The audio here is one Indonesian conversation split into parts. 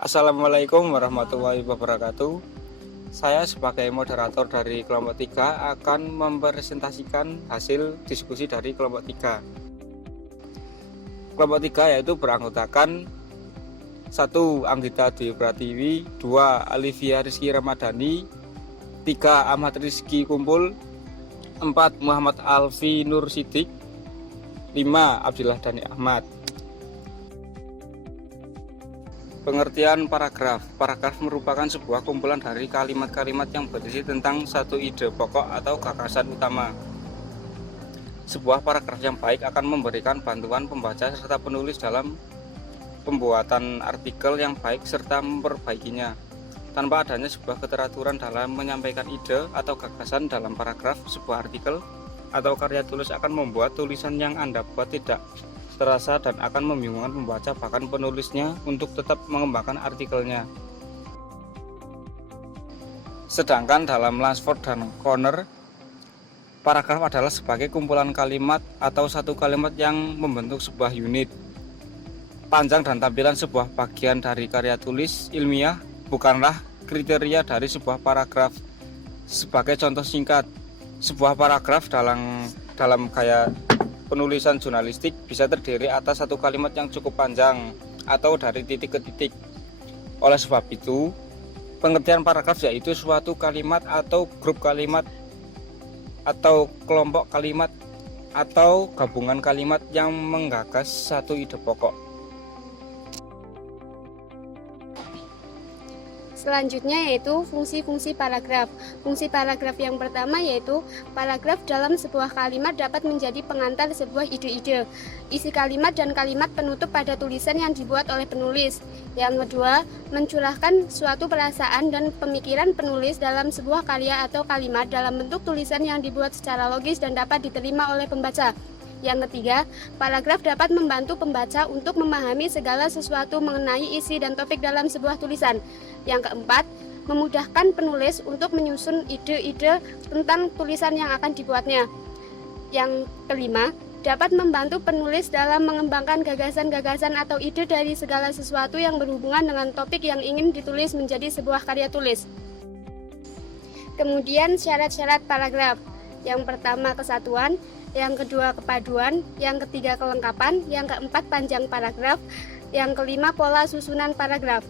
Assalamualaikum warahmatullahi wabarakatuh. Saya sebagai moderator dari kelompok 3 akan mempresentasikan hasil diskusi dari kelompok 3. Kelompok 3 yaitu beranggotakan 1. Anggita Dwi Pratiwi, 2. Alivia Rizky Ramadhani, 3. Ahmad Rizky Kumpul, 4. Muhammad Alfi Nur Sidik, 5. Abdillah Dhani Ahmad. Pengertian paragraf. Paragraf merupakan sebuah kumpulan dari kalimat-kalimat yang berisi tentang satu ide pokok atau gagasan utama. Sebuah paragraf yang baik akan memberikan bantuan pembaca serta penulis dalam pembuatan artikel yang baik serta memperbaikinya. Tanpa adanya sebuah keteraturan dalam menyampaikan ide atau gagasan dalam paragraf, sebuah artikel atau karya tulis akan membuat tulisan yang Anda buat tidak terasa dan akan membingungkan pembaca, bahkan penulisnya, untuk tetap mengembangkan artikelnya. Sedangkan dalam Lansford dan Conner, paragraf adalah sebagai kumpulan kalimat atau satu kalimat yang membentuk sebuah unit. Panjang dan tampilan sebuah bagian dari karya tulis ilmiah bukanlah kriteria dari sebuah paragraf. Sebagai contoh singkat, sebuah paragraf dalam gaya penulisan jurnalistik bisa terdiri atas satu kalimat yang cukup panjang atau dari titik ke titik. Oleh sebab itu, pengertian paragraf yaitu suatu kalimat atau grup kalimat atau kelompok kalimat atau gabungan kalimat yang menggagas satu ide pokok. Selanjutnya yaitu fungsi-fungsi paragraf. Fungsi paragraf yang pertama yaitu paragraf dalam sebuah kalimat dapat menjadi pengantar sebuah ide-ide, isi kalimat dan kalimat penutup pada tulisan yang dibuat oleh penulis. Yang kedua, mencurahkan suatu perasaan dan pemikiran penulis dalam sebuah karya atau kalimat dalam bentuk tulisan yang dibuat secara logis dan dapat diterima oleh pembaca. Yang ketiga, paragraf dapat membantu pembaca untuk memahami segala sesuatu mengenai isi dan topik dalam sebuah tulisan. Yang keempat, memudahkan penulis untuk menyusun ide-ide tentang tulisan yang akan dibuatnya. Yang kelima, dapat membantu penulis dalam mengembangkan gagasan-gagasan atau ide dari segala sesuatu yang berhubungan dengan topik yang ingin ditulis menjadi sebuah karya tulis. Kemudian syarat-syarat paragraf. Yang pertama, kesatuan. Yang kedua, kepaduan. Yang ketiga, kelengkapan. Yang keempat, panjang paragraf. Yang kelima, pola susunan paragraf.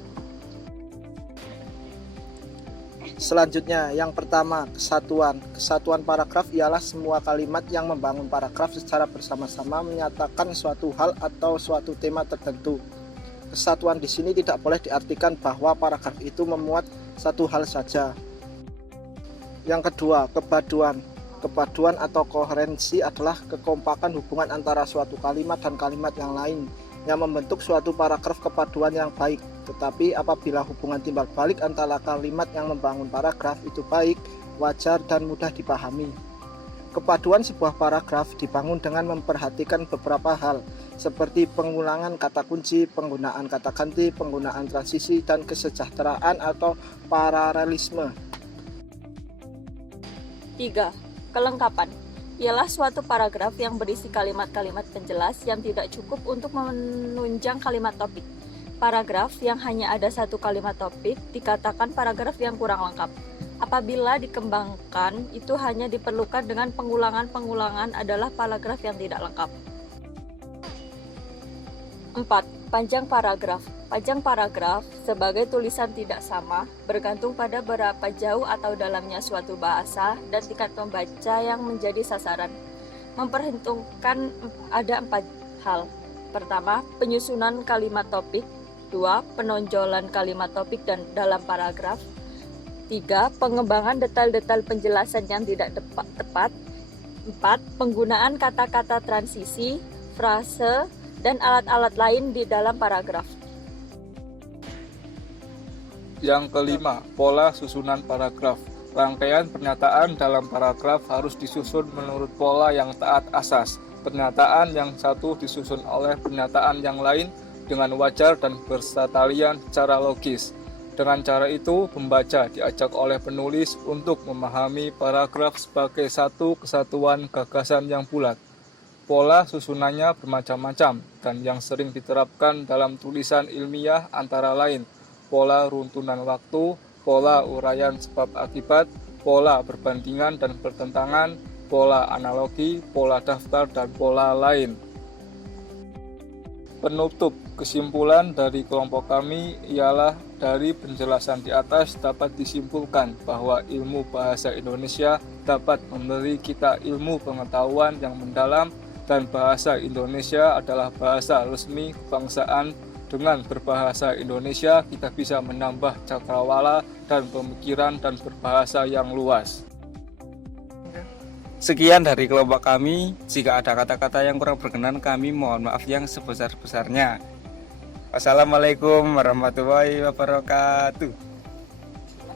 Selanjutnya, yang pertama, kesatuan. Kesatuan paragraf ialah semua kalimat yang membangun paragraf secara bersama-sama menyatakan suatu hal atau suatu tema tertentu. Kesatuan di sini tidak boleh diartikan bahwa paragraf itu memuat satu hal saja. Yang kedua, kepaduan. Kepaduan atau koherensi adalah kekompakan hubungan antara suatu kalimat dan kalimat yang lain yang membentuk suatu paragraf kepaduan yang baik. Tetapi apabila hubungan timbal balik antara kalimat yang membangun paragraf itu baik, wajar dan mudah dipahami. Kepaduan sebuah paragraf dibangun dengan memperhatikan beberapa hal seperti pengulangan kata kunci, penggunaan kata ganti, penggunaan transisi, dan kesejahteraan atau paralelisme. 3. Kelengkapan ialah suatu paragraf yang berisi kalimat-kalimat penjelas yang tidak cukup untuk menunjang kalimat topik. Paragraf yang hanya ada satu kalimat topik dikatakan paragraf yang kurang lengkap. Apabila dikembangkan, itu hanya diperlukan dengan pengulangan-pengulangan adalah paragraf yang tidak lengkap. 4. Panjang paragraf. Panjang paragraf sebagai tulisan tidak sama, bergantung pada berapa jauh atau dalamnya suatu bahasa dan tingkat membaca yang menjadi sasaran. Memperhitungkan ada 4 hal. Pertama, penyusunan kalimat topik. 2. Penonjolan kalimat topik dan dalam paragraf. 3. Pengembangan detail-detail penjelasan yang tidak tepat. 4. Penggunaan kata-kata transisi, frase, dan alat-alat lain di dalam paragraf. Yang kelima, pola susunan paragraf. Rangkaian pernyataan dalam paragraf harus disusun menurut pola yang taat asas. Pernyataan yang satu disusun oleh pernyataan yang lain dengan wajar dan bersetalian secara logis. Dengan cara itu, pembaca diajak oleh penulis untuk memahami paragraf sebagai satu kesatuan gagasan yang bulat. Pola susunannya bermacam-macam dan yang sering diterapkan dalam tulisan ilmiah antara lain pola runtunan waktu, pola uraian sebab akibat, pola perbandingan dan pertentangan, pola analogi, pola daftar, dan pola lain. Penutup kesimpulan dari kelompok kami ialah dari penjelasan di atas dapat disimpulkan bahwa ilmu bahasa Indonesia dapat memberi kita ilmu pengetahuan yang mendalam dan bahasa Indonesia adalah bahasa resmi kebangsaan. Dengan berbahasa Indonesia kita bisa menambah cakrawala dan pemikiran dan berbahasa yang luas. Sekian dari kelompok kami. Jika ada kata-kata yang kurang berkenan, kami mohon maaf yang sebesar-besarnya. Wassalamualaikum warahmatullahi wabarakatuh.